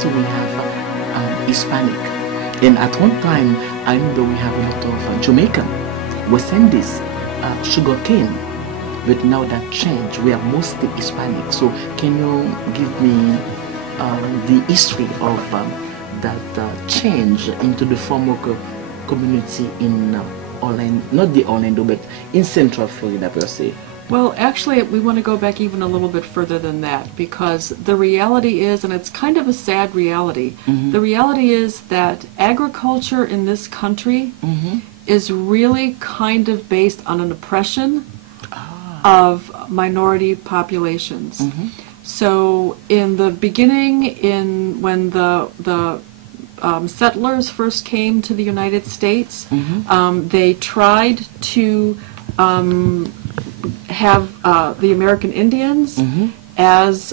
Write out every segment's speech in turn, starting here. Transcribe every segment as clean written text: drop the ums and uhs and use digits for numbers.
still we have Hispanic. And at one time, I remember we have a lot of Jamaican, West Indies, sugarcane. But now that changed. We are mostly Hispanic. So can you give me the history of that change into the farm worker community in Orlando, not the Orlando, but in Central Florida per se? Well, actually, we want to go back even a little bit further than that, because the reality is, and it's kind of a sad reality, the reality is that agriculture in this country is really kind of based on an oppression of minority populations. So in the beginning, when the settlers first came to the United States, they tried to have the American Indians as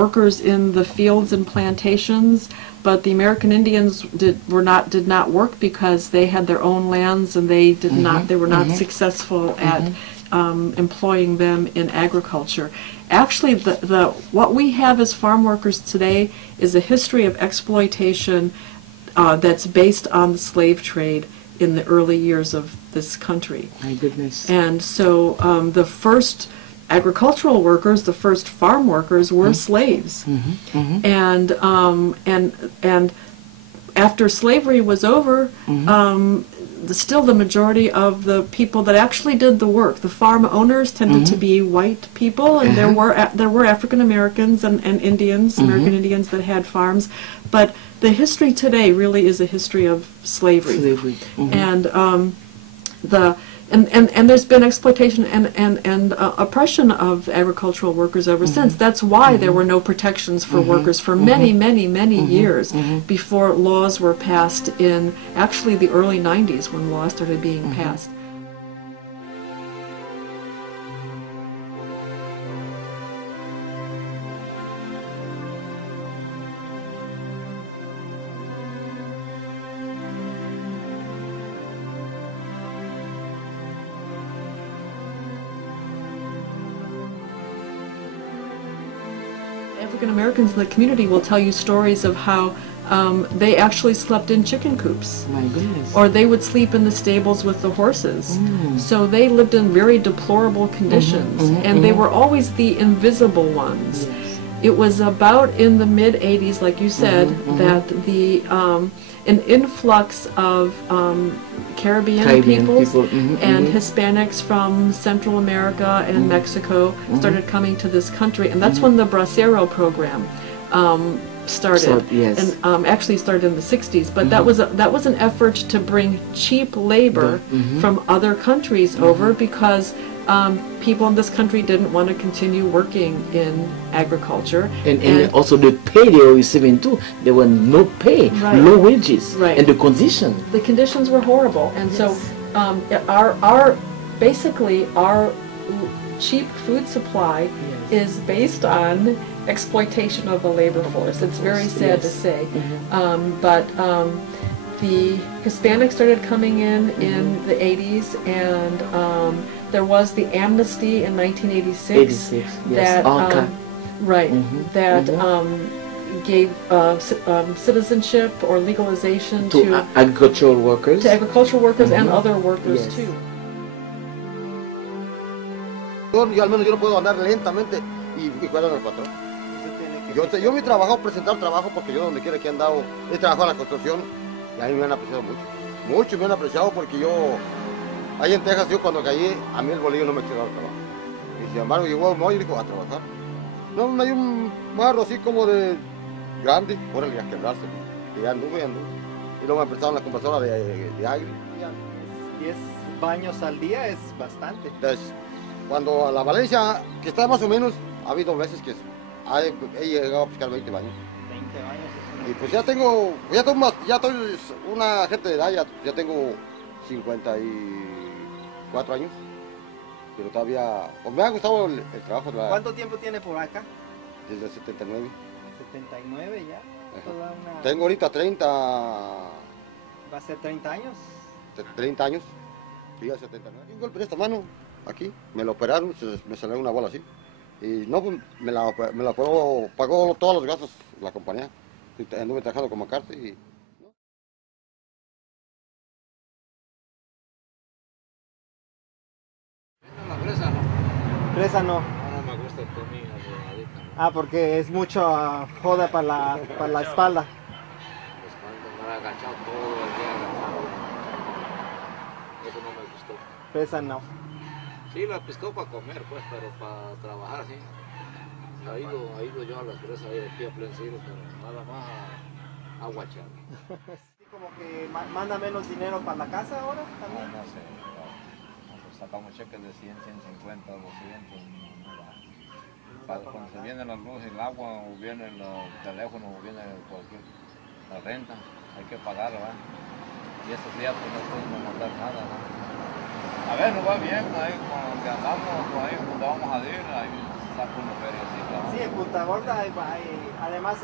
workers in the fields and plantations, but the American Indians did not work because they had their own lands, and they were not successful at employing them in agriculture. Actually, what we have as farm workers today is a history of exploitation that's based on the slave trade in the early years of this country. My goodness. And so the first agricultural workers, the first farm workers, were slaves. And after slavery was over, still the majority of the people that actually did the work, the farm owners, tended to be white people, and there were African Americans and Indians, American Indians, that had farms, but the history today really is a history of slavery. And and there's been exploitation and oppression of agricultural workers ever since. That's why there were no protections for workers for many years before laws were passed in actually the early 90s, when laws started being passed. African Americans in the community will tell you stories of how they actually slept in chicken coops. My goodness. Or they would sleep in the stables with the horses. So they lived in very deplorable conditions, and they were always the invisible ones. Yes. It was about in the mid-'80s, like you said, that an influx of Caribbean peoples and Hispanics from Central America and Mexico started coming to this country, and that's when the Bracero program started. And actually started in the 60s, but that was an effort to bring cheap labor from other countries over, because people in this country didn't want to continue working in agriculture. And also the pay they were receiving too. There were no pay, low wages, and the conditions. The conditions were horrible, and so basically our cheap food supply is based on exploitation of the labor force. It's very sad to say, but the Hispanics started coming in the 80s, and there was the amnesty in 1986 that gave citizenship or legalization to agricultural workers, and other workers too. Yo al menos yo no puedo andar lentamente y cuidar al patrón. Yo mi trabajo, presentar trabajo, porque yo donde quiera que he andado, he trabajado en la construcción y a mí me han apreciado mucho me han apreciado, porque yo, ahí en Texas, yo cuando caí, a mí el bolillo no me quiso dar trabajo. Y sin embargo, llegó un y dijo, a trabajar. No, me dio un barro así como de grande, órale, a quebrarse. Y ya anduve. Y luego me prestaron la compresora de aire. 10 baños al día es bastante. Entonces, cuando a la Valencia, que está más o menos, ha habido veces que he llegado a pescar 20 baños. 20 baños es Y pues ya estoy una gente de edad, ya tengo 54 años, pero todavía, pues me ha gustado el trabajo. ¿Cuánto tiempo tiene por acá? Desde el 79. 79 ya. Toda una... Tengo ahorita 30. ¿Va a ser 30 años? 30 años, sí, 79. Un golpe en esta mano, aquí, me lo operaron, me salió una bola así. Y no, pues, me la pagó todos los gastos la compañía. Anduve trabajando como cárcel y... La fresa no. Fresa no. No me gusta el tomillo rosadita. ¿No? Ah, porque es mucho joda para la espalda. Pues cuando me ha agachado todo el día agachado. Eso no me gustó. Fresa no. Sí, la pescó para comer, pues, pero para trabajar, sí. Ha ido yo a las fresas ahí aquí a Plenciro, pero nada más a guachar. Sí, como que manda menos dinero para la casa ahora también. No sé, nosotros sacamos cheques de 100, 150, 200, cuando se viene la luz, el agua, o viene el teléfono, o viene cualquier la renta, hay que pagar, ¿verdad? Y estos días pues no podemos mandar nada, ¿no? A ver, nos va bien, ahí cuando andamos, ahí cuando vamos a ir, ahí saco una feriecita, ¿no? Sí, en Punta Gorda además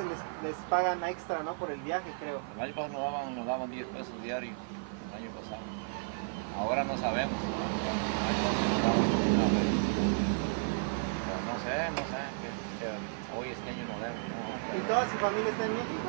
les pagan extra, ¿no? Por el viaje, creo. El año pasado nos daban 10 pesos diarios, el año pasado. Ahora no sabemos, ¿no? El año pasado nos daban una vez. Pero no sé, que hoy este año no deben, ¿no? ¿Y toda su familia está en México?